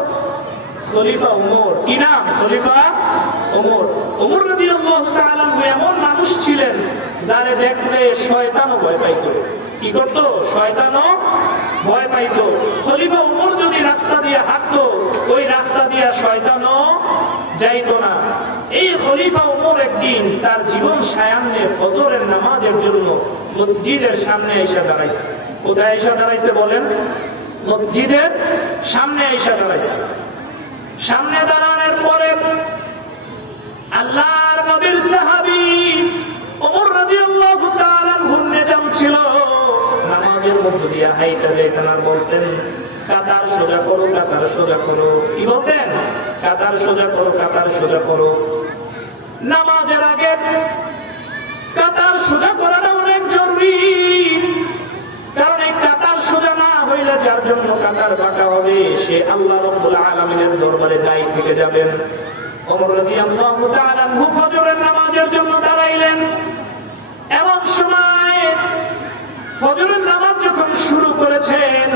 খলিফা ওমর। কি নাম? খলিফা ওমর। ওমর রাদিয়াল্লাহু তাআলা এমন মানুষ ছিলেন যারে দেখলে শয়তানও ভয় পাইতো। কি করতো? শয়তানও ভয় পাইতো। খলিফা ওমর যদি রাস্তা দিয়ে হাঁটতো, ওই রাস্তা দিয়ে শয়তানও যাইতো না। এই খলিফা ওমর একদিন তার জীবন সায়ান্নে ফজরের নামাজের জন্য মসজিদের সামনে এসে দাঁড়াইছে। কোথায় এসে দাঁড়াইছে বলেন? মসজিদের সামনে এসে দাঁড়াইছে। সামনে দাঁড়ানোর পরে আল্লাহর নবীর সাহাবী ওমর রাদিয়াল্লাহু তাআলা নিজাম ছিল, নামাজের মধ্য দিয়ে হাইটা যেতেন আর বলতেন কাতার সোজা করো, কাতার সোজা করো। কি বলতেন? কাতার সোজা করো, কাতার সোজা করো। নামাজের আগে কাতার সোজা করাটা অনেক জরুরি, কারণ এই কাতার সোজা না হইলে যার জন্য কাতার বাঁকা হবে সে আল্লাহ রাব্বুল আলামিনের দরবারে দায়ী থেকে যাবেন। ওমর রাদিয়াল্লাহু তাআলা ফজরের নামাজের জন্য দাঁড়াইলেন। এমন সময় ফজরের নামাজ যখন শুরু করেছেন,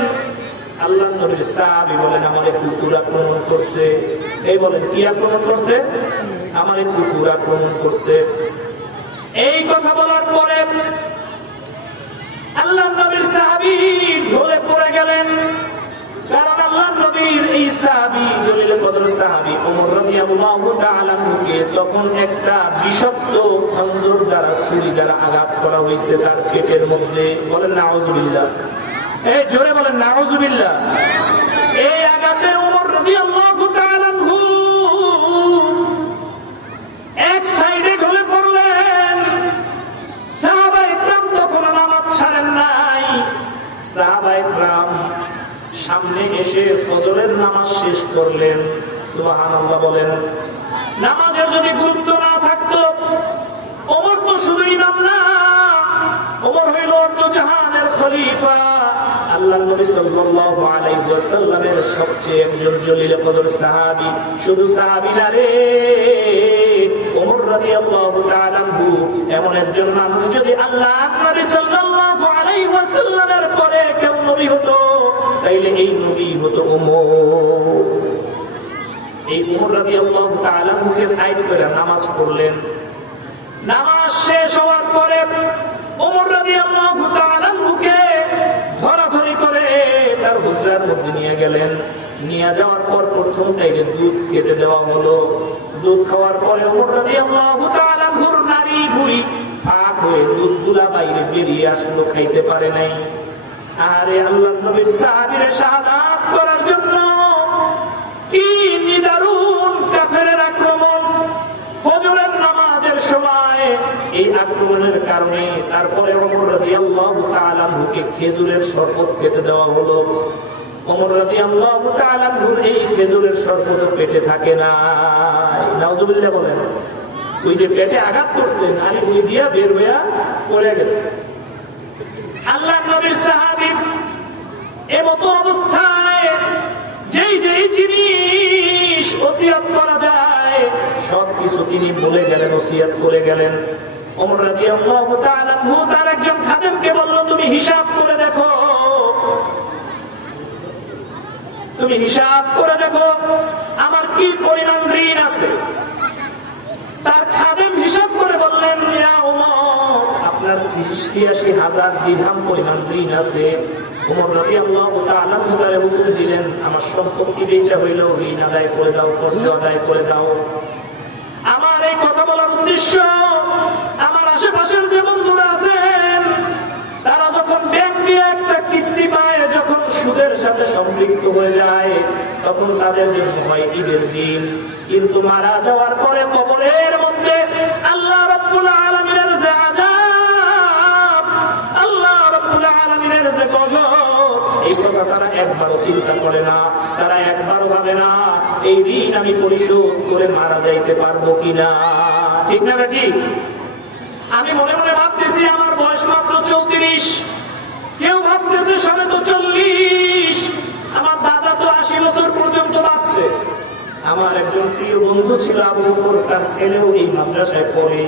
আল্লাহর নবীর সাহাবী বলেন আমাদের কুকুর আক্রমণ করছে। এই বলেন কি আক্রমণ করছে? আমাদের কুকুর আক্রমণ করছে। এই কথা বলার পরে আল্লাহর নবীর সাহাবী ঢলে পড়ে গেলেন, কারণ আল্লাহর নবীর এই সাহাবী জলিল কদর সাহাবী ওমর রাদিয়াল্লাহু তাআলা কে তখন একটা বিষাক্ত খঞ্জর দ্বারা, ছুরি দ্বারা আঘাত করা হয়েছে তার পেটের মধ্যে। বলেন নাউযুবিল্লাহ। এই জোরে বলেন নাউযুবিল্লাহ। এই আঘাতে ওমর রাদিয়াল্লাহু তাআলা সাহাবায়ে কেরাম সামনে এসে ফজরের নামাজ শেষ করলেন। সুবহানাল্লাহ বলেন। নামাজের যদি গুরুত্ব না থাকতো, ওমর তো শুধু ইমাম না, ওমর হইল অন্য জাহানের খলিফা, আল্লাহর নবী সাল্লাল্লাহু আলাইহি ওয়াসাল্লামের সবচেয়ে একজন জলিল কদর সাহাবী। শুধু সাহাবী না রে, ওমর রাদিয়াল্লাহু তাআলা আনহু এমন একজন মানুষ, যদি আল্লাহর নবী সাল্লাল্লাহু আলাইহি ওয়াসাল্লামের পরে কেউ নবী হতো, তাইলে এই নবী হতো ওমর। এই ওমর রাদিয়াল্লাহু তাআলা আনহুকে সাইড করে নামাজ পড়লেন। নামাজ শেষ হওয়ার পরে ওমর রাদিয়াল্লাহু তাআলা আনহুকে ধরাধরি করে তার হুজরার মধ্যে নিয়ে গেলেন। নিয়ে যাওয়ার পর প্রথম তাইলে দুধ খেতে দেওয়া হলো। দুধ খাওয়ার পরে ওমর রাদিয়াল্লাহু তাআলা আনহুর নারী ভুঁড়ি ফাঁক হয়ে দুধগুলা বাইরে বেরিয়ে আসলো, খাইতে পারে নাই। আরে আল্লাহর নবীর সাহাবীরে শাহাদাত করার জন্য কি নিদারুণ কাফেরের আক্রমণ! ফজরের নামাজের সময় এই আক্রমণের কারণে তারপরে ওমর রাদিয়াল্লাহু তাআলা আনহুকে খেজুরের শরবত খেতে দেওয়া হলো। ওমর রাদিয়াল্লাহু তাআলা আনহুর এই খেজুরের শরবত পেটে থাকে না। নাউজুবিল্লাহ বলেন। ওই যে পেটে আঘাত করলেন, আর ওই দিয়া বের হইয়া পড়ে গেছে। আল্লাহর নবীর সাহাবী এমতো অবস্থায় যেই যেই জিনিস ওসিয়ত করা যায় সবকিছু তিনি বলে গেলেন, ওসিয়ত করে গেলেন। ওমর রাদিয়াল্লাহু তাআলা আনহু তার একজন খাদেমকে বলল, তুমি হিসাব করে দেখো, তুমি হিসাব করে দেখো আমার কি পরিমাণ ঋণ আছে। তার খাদেম হিসাব করে বললেন, ইয়া ওমর, আপনার ৮৬,০০০ দিরহাম পরিমাণ ঋণ আছে। ওমর রাদিয়াল্লাহু তাআলা আনহু তারে হুকুম দিলেন, আমার সম্পত্তি বেচা হইল, ঋণ আদায় করে দাও, কর্জ আদায় করে দাও। আমার এই কথা বলার উদ্দেশ্য, আমার আশেপাশের যে বন্ধুরা আছেন, তারা যখন ব্যাংক দিয়ে একটা কিস্তি পায়, যখন সুদের সাথে সম্পৃক্ত হয়ে যায়, তখন তাদের জন্য হয় ঈদের দিন। কিন্তু মারা যাওয়ার পরে কবরের মধ্যে আল্লাহ রাব্বুল আলামিনের যে আযাব, আল্লাহ রাব্বুল আলামিনের যে গজব, এই কথা তারা একবারও চিন্তা করে না। তারা একবারও ভাবে না এই ঋণ আমি পরিশোধ করে মারা যাইতে পারবো কিনা। ঠিক না বেটি? আমি মনে মনে ভাবতেছি আমার বয়স মাত্র ৩৪, কেউ ভাবতেছে সবে তো ৪০, আমার দাদা তো ৮০ বছর পর্যন্ত বাঁচছে। আমার একজন প্রিয় বন্ধু ছিল আবু বকর, তার ছেলেও এই মাদ্রাসায় পড়ে।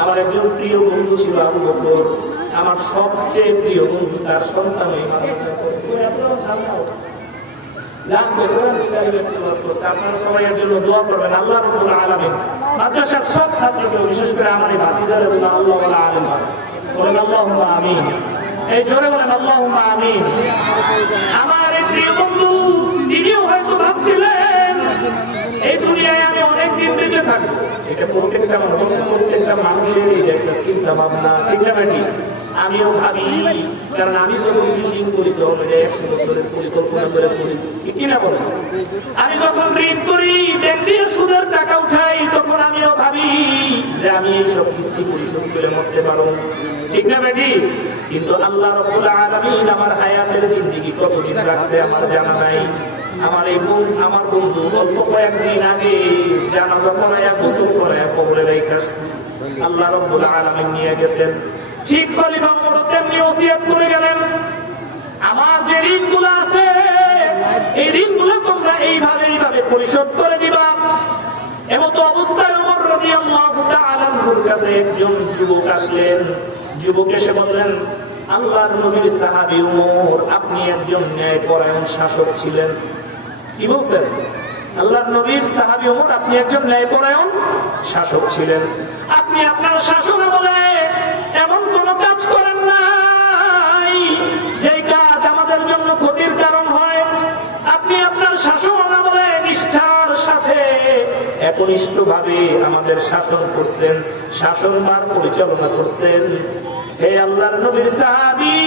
আমার একজন প্রিয় বন্ধু ছিল আবু বকর, আমার সবচেয়ে প্রিয় বন্ধু, তার সন্তান এই মাদ্রাসায় পড়ে। আপনারা সবাই এর জন্য দোয়া করবেন। আল্লাহ রাব্বুল আলামিন মাদ্রাসার সব ছাত্রকে, বিশেষ করে আমার এই ভাতিজারে বলে আল্লাহ আলিম বলেন আল্লাহুম্মা আমিন। এই জোরে বলেন আল্লাহুম্মা আমিন। আমার এই প্রিয় বন্ধু, তিনিও হয়তো ভাবছিলেন এই দুনিয়ায় আমি অনেকদিন বেঁচে থাকবো। এটা প্রত্যেকটা মানুষের একটা চিন্তা ভাবনা, ঠিক না বেটি? আমিও ভাবি, কারণ আমি যখন ঋণ করি তখন ১০০ বছরের পরিকল্পনা করে করি, ঠিক কিনা বলেন? আমি যখন ঋণ করি, ব্যাংক দিয়ে সুদের টাকা উঠাই, তখন আমিও ভাবি যে আমি এইসব কিস্তি পরিশোধ করে মরতে পারবো, ঠিক না বেটি? কিন্তু আল্লাহ রাব্বুল আলামিন আমার হায়াতের জিন্দেগি কতদিন রাখছে আমার জানা নাই। আমার বন্ধু অল্প কয়েকদিন আগে জানাজা পড়ায় গোসল করায় কবরে রেখে আল্লাহ রাব্বুল আলামিন নিয়ে গেছেন। ঠিক খলিফা ওমর তেমনি ওসিয়ত করে গেলেন, আমার যে ঋণগুলো আছে এই ঋণগুলো তোমরা এইভাবে পরিশোধ করে দিবা। এমতো অবস্থায় ওমর রাদিয়াল্লাহু তাআলা আনহুর কাছে একজন যুবক আসলেন। যুবক এসে বললেন, আল্লাহর নবীর সাহাবী ওমর, আপনি একজন ন্যায়পরায়ণ শাসক ছিলেন। কি বলছেন? আল্লাহর নবীর সাহাবী ওমর, আপনি একজন ন্যায়পরায়ণ শাসক ছিলেন। আপনি আপনার শাসন আমলে এমন কোন কাজ করেন নাই যে কাজ আমাদের জন্য ক্ষতির কারণ হয়। আপনি আপনার শাসন আমলে নিষ্ঠার সাথে একনিষ্ঠভাবে আমাদের শাসন করছেন, শাসনভার পরিচালনা করছেন। হে আল্লাহর নবীর সাহাবী,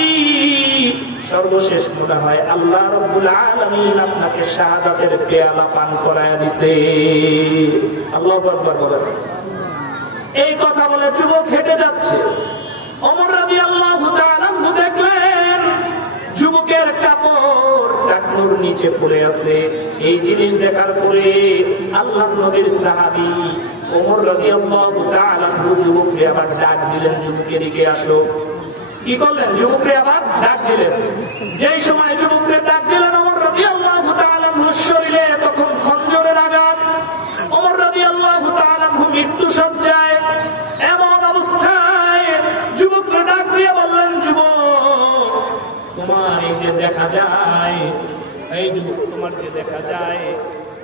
সর্বশেষ মনে হয় আল্লাহ রাব্বুল আলামিন আপনাকে শাহাদাতের পেয়ালা পান করায় দিছে। আল্লাহু আকবার বলেন। এই কথা বলে যুবক হেঁটে যাচ্ছে। ওমর রাদিয়াল্লাহু তাআলা আনহু দেখলেন যুবকের কাপড় টাকনুর নিচে পড়ে আছে। এই জিনিস দেখার পরে আল্লাহর নবীর সাহাবী ওমর রাদিয়াল্লাহু তাআলা আনহু যুবককে আবার ডাক দিলেন, যুবককে দিকে আসো। কি করলেন? যুবককে আবার ডাক দিলেন। যেই সময় যুবককে ডাক দিলেন ওমর রাদিয়াল্লাহু তাআলা আনহুর শরীরে তখন খঞ্জরের আঘাত। ওমর রাদিয়াল্লাহু তাআলা আনহু মৃত্যু সজ্জায়। এমন অবস্থায় যুবককে ডাক দিয়ে বললেন, যুবক তোমার এই যে দেখা যায়, এই যুবক তোমার যে দেখা যায়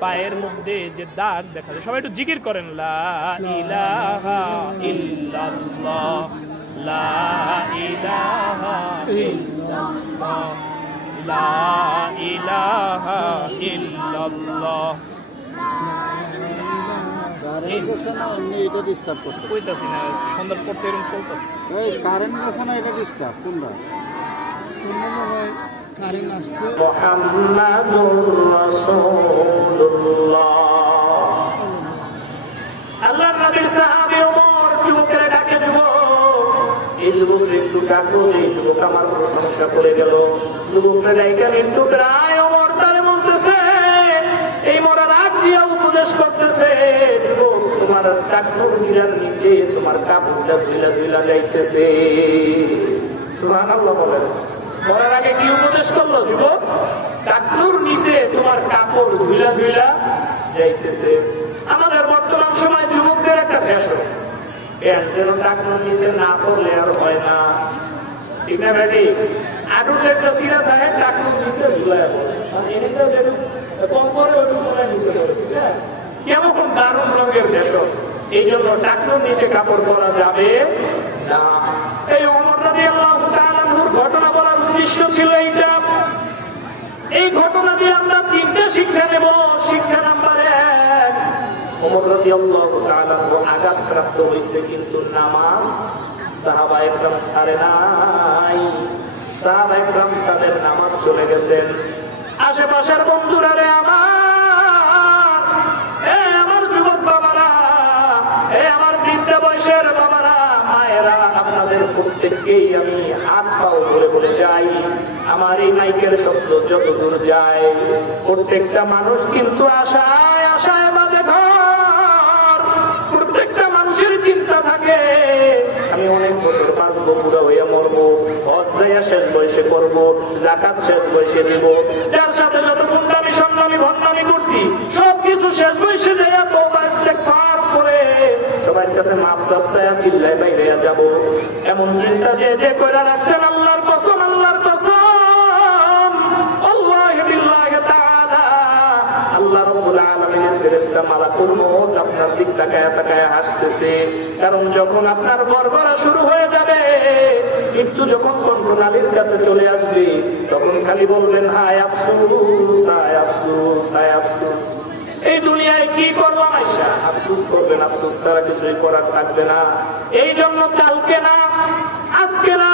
পায়ের মধ্যে যে দাগ দেখা যায়, সবাই একটু জিকির করেন, লা ইলাহা ইল্লাল্লাহ, লা ইলাহা ইল্লাল্লাহ, লা ইলাহা ইল্লাল্লাহ। এটা ডিস্টার্ব করতে কইতাছি না, সন্ধ্যার পর থেকে এরকম চলতেছে। এই কারেন্ট গেছে না, এটা ডিস্টার্ব কোনটা? কারেন্ট আসছে। মুহাম্মাদুর রাসূলুল্লাহ। আল্লাহর নবী সাহাবী ওমর যুবকের ডাকে, যুবক এই যুবক একটু ডাকো, এই যুবক আমার প্রশংসা করে গেল। যুবকের ডাইকা একটু প্রায় ওমর তারে বলতেছে, এই মরা রাগ দিয়া উপদেশ করতেছে, যুবক তোমার টাকনুর গিরার নিচে তোমার কাপড়টা ধুইলা ধুইলা যাইতেছে। সুবহানাল্লাহ বলেন। মরার আগে কি উপদেশ করলো যুবক? টাকনুর নিচে তোমার কাপড় ধুইলা ধুইলা যাইতেছে। আমাদের বর্তমান সময় যুবকদের একটা ফ্যাশন, যেন টাকনুর নিচে না পড়লে আর হয় না, ঠিক না ভাই? আটুর একটা সিরা থাকে, টাকনুর নিচে ঝুলায় পড়ে, কম করে ওইটুকু নিচে পড়ে, ঠিক না? কেমন দারুণ রঙের ফ্যাশন। এই জন্য টাকনুর নিচে কাপড় পরা যাবে না। এই ওমর রাদিয়াল্লাহু তাআলা আনহুর ঘটনা বলার উদ্দেশ্য ছিল এইটা। এই ঘটনা দিয়ে আমরা তিনটে শিক্ষা নেব। শিক্ষা নাম্বার 1, ওমর রাদিয়াল্লাহু তাআলা আনহু আঘাতপ্রাপ্ত হয়েছে, কিন্তু নামাজ সাহাবায়ে কেরাম ছাড়ে নাই। সাহাবায়ে কেরাম তাদের নামাজ চলে গেছেন। আশেপাশের বন্ধুরা রে আমার যুবক বাবারা, আমার বৃদ্ধ বয়সের বাবারা, মায়েরা, আপনাদের প্রত্যেককেই আমি হাত পাও বলে বলে যাই, আমার এই মাইকের শব্দ যত দূর যায়, প্রত্যেকটা মানুষ কিন্তু আশায় আশায় বাঁধে ঘর। প্রত্যেকটা মানুষের চিন্তা থাকে আমি অনেক বছর বাঁচবো, বুড়া হইয়া মরবো, হজ যাইয়া শেষ বয়সে করবো, যাকাত শেষ বয়সে দিব, যার সাথে যত গুন্ডামি সন্ন্যামি ভণ্ডামি করছি সবকিছু শেষ বয়সে যাইয়া তওবা ইস্তেগফার করে সবার কাছে মাপ চাইয়া চিল্লায় বাইরে যাবো। এমন চিন্তা যে কইরা রাখছেন, আল্লাহর কসম, আল্লাহর কসম, আল্লাহু বিল্লাহি তাআলা, আল্লাহ রাব্বুল আলামিনের ফেরেশতা মালাকুল মউত আপনার দিক তাকায়া তাকায়া হাসতেছে। কারণ যখন আপনার গড়গড়া শুরু হয়ে যাবে, মৃত্যু যখন কণ্ঠনালীর কাছে চলে আসবে, তখন খালি বলবেন হায় আফসোস, হায় আফসোস, হায় আফসোস। এই দুনিয়ায় কি করলাম আয়সা? আফসোস করবেন, আফসোস তারা কিছুই করার থাকবে না। এই জন্য কালকে না, আজকে না,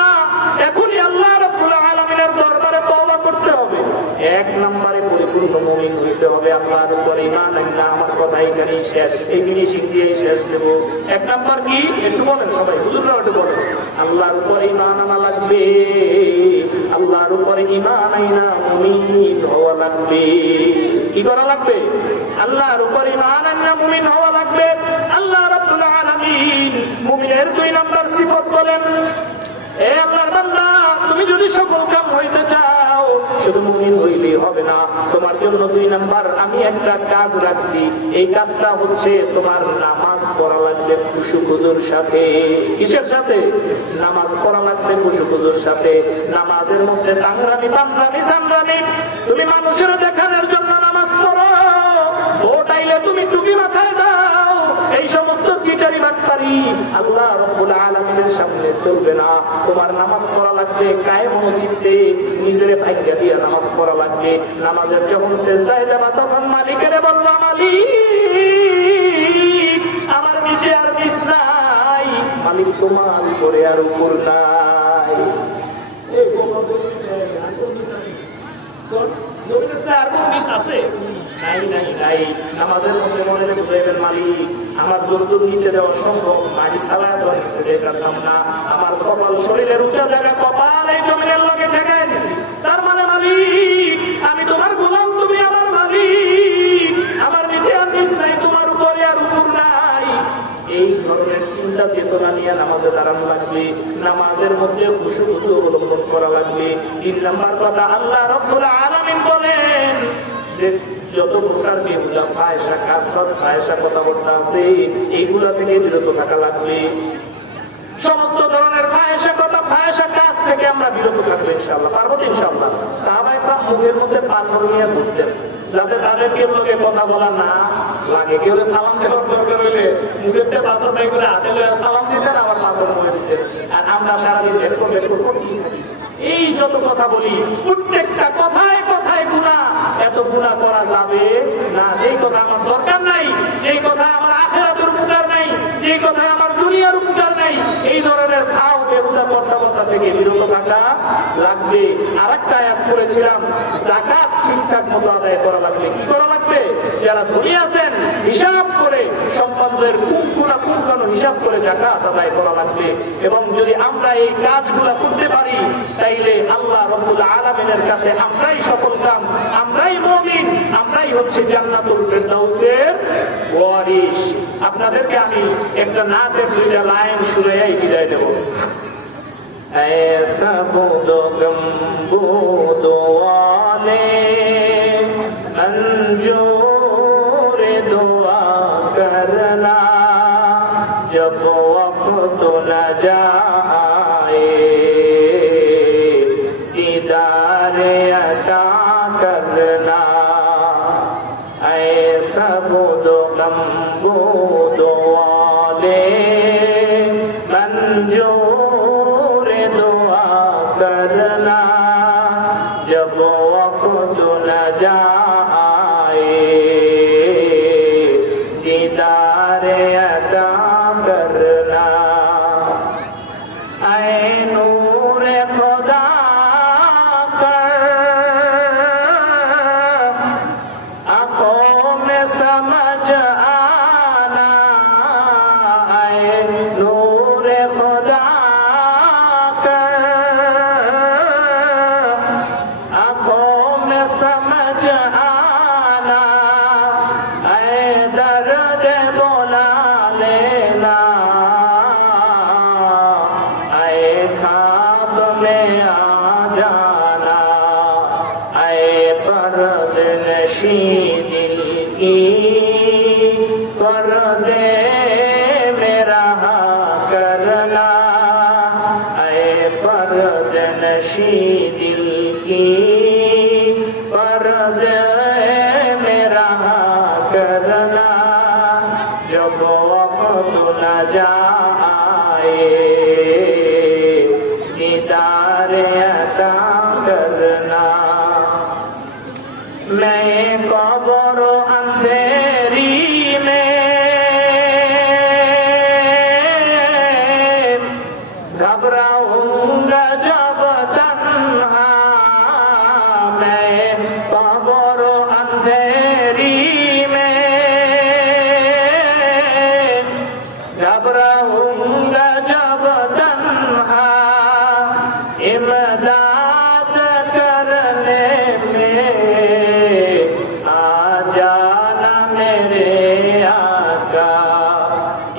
এখনই আল্লাহ রাব্বুল আলামিনের দরবারে তওবা করতে হবে। 1 নম্বরে পরিপূর্ণ মুমিন হইতে হবে, আল্লাহর উপর ঈমান আনলে। আমার কথা এখানেই শেষ, এই ফিনিশিং দিয়েই শেষ দেব। 1 নম্বর কি? একটু বলেন সবাই, হুজুররা একটু বলেন। আল্লাহর উপর ঈমান আনা লাগবে, আল্লাহর উপর ঈমান আইনা মুমিন হওয়া লাগবে। কি করা লাগবে? আল্লাহর উপর ঈমান আননা মুমিন হওয়া লাগবে। আল্লাহ রাব্বুল আলামিন মুমিনের 2 নম্বর সিফত বলেন, এ আল্লাহর বান্দা, তুমি যদি সফল কাম হইতে চাও, শুধু মুমিন হইলেই হবে না, তোমার জন্য 2 নম্বর আমি একটা কাজ রাখছি। এই কাজটা হচ্ছে তোমার নামাজ পড়া লাগবে খুশুখুজুর সাথে। কিসের সাথে? নামাজ পড়া লাগবে খুশুখুজুর সাথে। নামাজের মধ্যে টাংরামি বাংরামি সামরামি, তুমি মানুষের দেখানোর জন্য নামাজ পড়ো, ভোট আইলে তুমি টুপি মাথায় দাও, এই সমস্ত চিটারি বাটপারি আল্লাহ রাব্বুল আলামিনের সামনে চলবে না। তোমার নামাজ পড়া লাগবে কায়েম চিত্তে, নিজের ভাগ্য দিয়ে নামাজ পড়া লাগবে। নামাজের যখন সেজদায় যাবা, তখন মালিকের বলবা, মালিক আমার নিচে আর নিচ নাই, মালিক তোমার উপরে আর উপর নাই। আর কোন নিচ আছে? নাই নাই নাই। নামাজের মধ্যে মনে রেখে বুঝাইবেন, মালিক আমার যৌতুক নিচে দেওয়া সম্ভব, মাটি ছাড়ায় দেওয়া নিচে যেতাম না। আমার কপাল, শরীরের উঁচা জায়গা কপাল এই জমিনের লগে ঠেকায় দিছি। তার মানে মালিক আমি তোমার গোলাম, তুমি আমার মালিক, আমার নিচে আর নিচ নাই, তোমার উপরে আর উপর নাই। এই ধরনের চিন্তা চেতনা নিয়ে নামাজে দাঁড়ানো লাগবে, নামাজের মধ্যে খুশু খুশু অবলম্বন করা লাগবে। 3 নাম্বার কথা, আল্লাহ রাব্বুল আলামিন বলেন যে যত প্রকার বেহুদা ফায়সা কাজ, ফায়সা কথাবার্তা আছে এইগুলা থেকে বিরত থাকা লাগবে। সমস্ত ধরনের ফায়সা কথা, ফায়সা কাজ থেকে আমরা বিরত থাকবো ইনশাআল্লাহ। পারবো তো ইনশাআল্লাহ। সাহাবায়ে কেরাম মুখের মধ্যে পাথর নিয়ে ঘুরতেন, যাতে তাদেরকে লোকে কথা বলা না লাগে। কেউ সালাম দেওয়ার দরকার হইলে মুখের থেকে পাথর নাই করে হাতে লয়ে সালাম দিতেন, আবার পাথর মুখে দিতেন। আর আমরা সারাদিন এরকম করতেই থাকি। এই যত কথা বলি প্রত্যেকটা কথায় কথায় গুনাহ। এত গুনাহ করা যাবে না। যেই কথা আমার দরকার নাই, যেই কথা আমার আখিরাতের উপকার নাই, যেই কথা আমার দুনিয়ার উপকার নাই, এই ধরনের ভাও বেহুদা কথাবার্তা থেকে বিরত থাকা লাগবে। আরেকটা আয়াত করেছিলাম, যাকাত ঠিকঠাক মতো আদায় করা লাগবে। কি করা লাগবে? যারা ধনী আছেন হিসাব করে সম্পদের পুঙ্খানু হিসাব করে যাকাত আদায় করা লাগবে। এবং যদি আমরা এই কাজগুলো করতে পারি তাইলে আল্লাহ রাব্বুল আলামিনের কাছে আমরাই সফল কাম, আমরাই মুমিন, আমরাই হচ্ছে জান্নাতুল ফিরদাউসের ওয়ারিস। আপনাদেরকে আমি একটা নাতের 2টা লাইন শুনাইয়াই বিদায় দেব। ऐसा बूदो गम्बूदो वाले मंजूर दुआ करना, जब वक्त न जाए दीदारे अता करना। ऐसा बूदो गम्बूदो वाले मंजूर दुआ करना, जब वक्त न जाए दीदारे अता करना। ऐ नूर खुदा कर आंखों में समझ आना, ऐ नूर खुदा कर आंखों में समझ आना, ऐ दर्द बुला लेना, ऐ ख्वाब में आ जाना, ऐ पर्दनशी दिल की पर्दे में रहा करना, ऐ पर्दनशी दिल की पर्दे में रहा करना, जब वक्त न जाए दीदारे अता करना। मैं कब्र अंधेरी में घबराऊंगा जब तन्हा, मैं कब्र अंधेरी में घबराऊंगा जब तन्हा, इमदाद करने में आ जाना मेरे आका,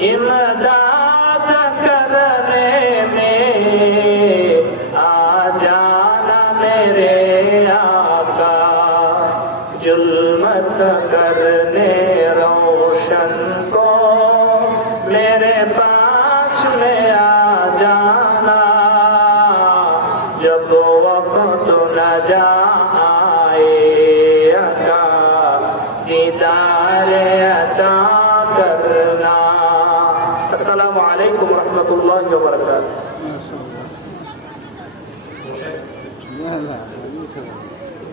इमदाद करने में आ जाना मेरे आका, जुल्मत करने रोशन को मेरे पास में आ जाना, जब वक्त न जाए अता दीदारे अता करना। अस्सलामु अलैकुम रहमतुल्लाहि व बरकातुहू।